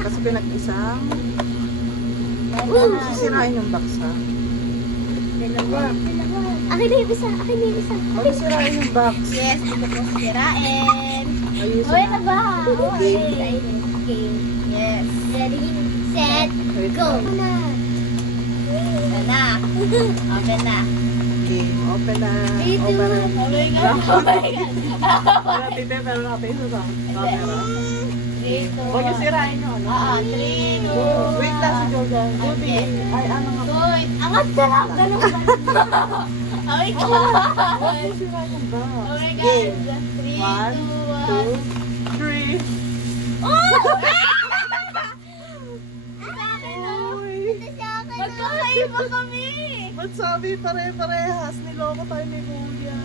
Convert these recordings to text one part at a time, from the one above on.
Kasi pinag-isang sisirain yung baksa. Akin na yung isa. Pag sirain yung box. Yes, ito po sirain. Ayusin Okay na. na ba? Okay. Yes. Ready, set, go! Ito na. Okay na. Okay, open na. Ito. Open na. Oh my God. Oh my God. Wala, tite, pero natin ito sa camera. 3, 2, Huwag yung sirain nyo, ano? 3, 2, Wait lang si Jordan. Okay. Ay, ano nga. Good. Angat ka lang. Ganun ba? Oh my God. Huwag yung sirain yung box. Oh my Game. God. 3, 1, 2, 3. Magkakaiba kami. Ba't sabi pare-parehas? Niloko tayo ni Kuya.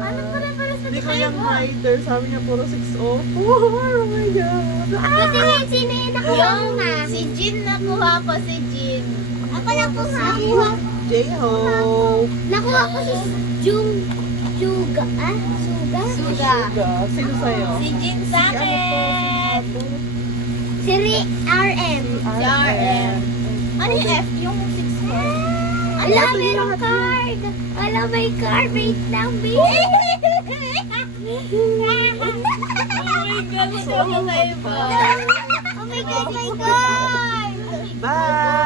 Ano pare-parehas na Hindi ko tayo yung ba? hider. Sabi niya puro 604. Oh my God. Buti nga, sino yung nakuha mo ma? Si Jin nakuha ko, si Jin. Ako nakuha ko. J-Hope. Nakuha ko si Suga. Suga? Suga. Sino sa'yo? Si Jin sa akin. Si RM. Si RM. Ano yung F? Yung 6 Ala, merong card. Ala, may card. Wait lang, babe. Oh my God, magkakaiba. Oh my God, my card. Bye!